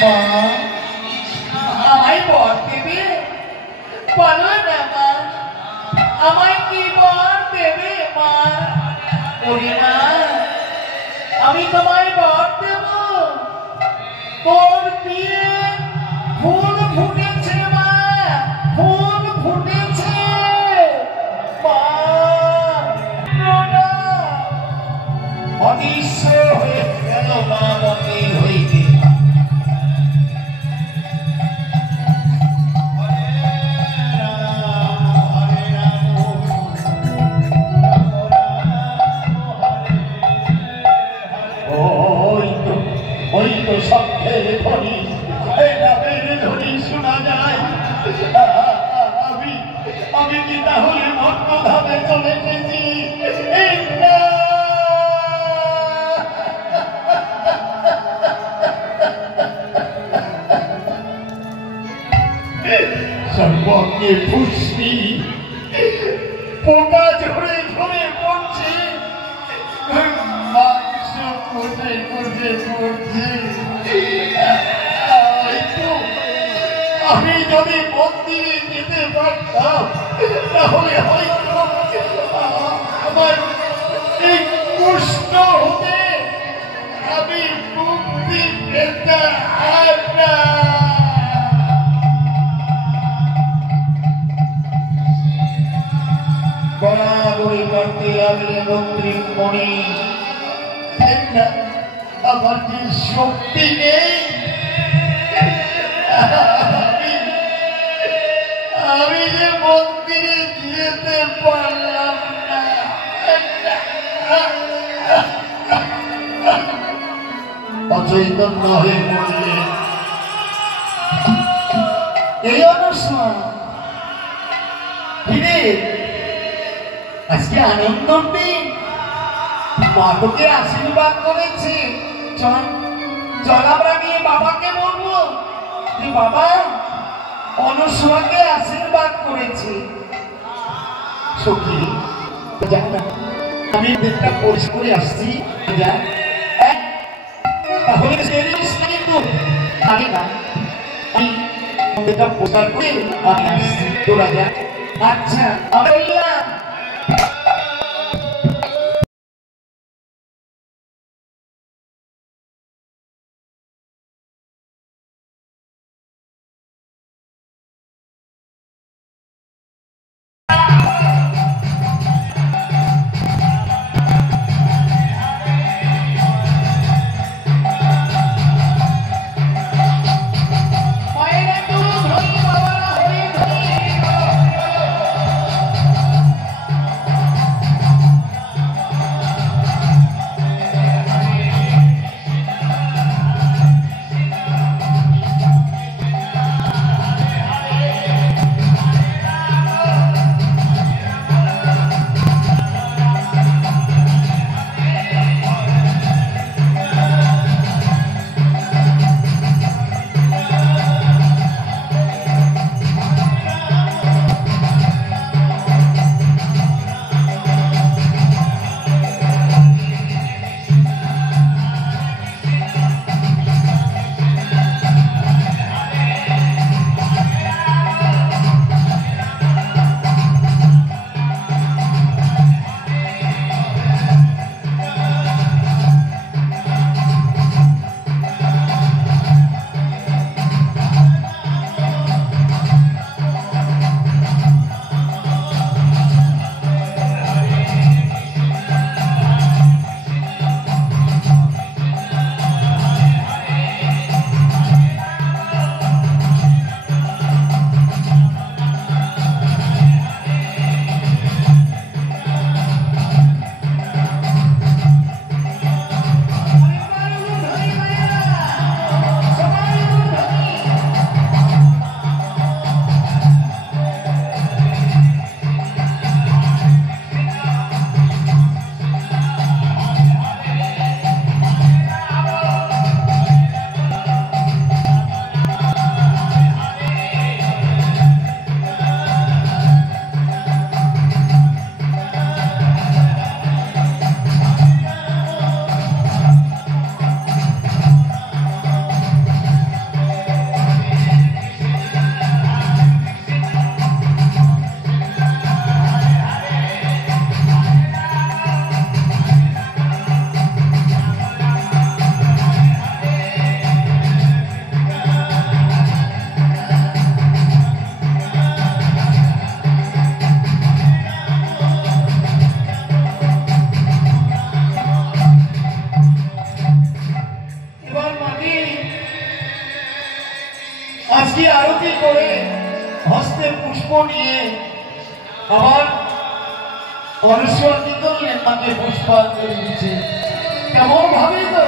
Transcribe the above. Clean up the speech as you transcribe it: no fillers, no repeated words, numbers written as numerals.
মা আমায় বর দেবে বলো না মা আমায় কি বর দেবে মা ওরে মা আমি তোমায় বর দেব তোর বিয়ে ফুল ফুটেছে মা ফুল ফুটেছে মা অদৃশ্য হয়ে গেল মা মন্দির হইতে ওই তো শব্দের ধ্বনি ধ্বনি শোনা যায় আমি কি তাহলে মন্ত্রধামে চলে এসেছি সর্বঙ্গে ফুসি পোকা ঝরে ঝরে পড়ছে মাংস কোটে কোটে পড়ছে আমি যদি মন্দিরে যেতে পারতাম তাহলে হয়তো আমার এই কুষ্ঠ হতে আমি মুক্তি পেতাম না গড়াগড়ি করতে লাগলে মন্ত্রীর মণি আমার যে শক্তি নেই আমি যে মন্দিরে যেতে পারলাম না অচৈতন্য হয়ে পড়লে এই অনুষ্ঠান ফিরে আজকে আনন্দ দিন মা তোকে আশীর্বাদ করেছে চল আমরা গিয়ে বাবাকে বলবো যে বাবা অনুসরাকে আশীর্বাদ করেছে সখী আমি দেখটা পরিষ্কার করে আসছি তাহলে কিন্তু আমি না আমি এটা প্রচার করে আমি আসছি তোরা যা আচ্ছা আমরা মাঝি আরতি করে হস্তে পুষ্প নিয়ে আবার পরমেশ্বর কি করলেন, মাকে পুষ্পাঞ্জলি দিচ্ছে। কেমন ভাবে তো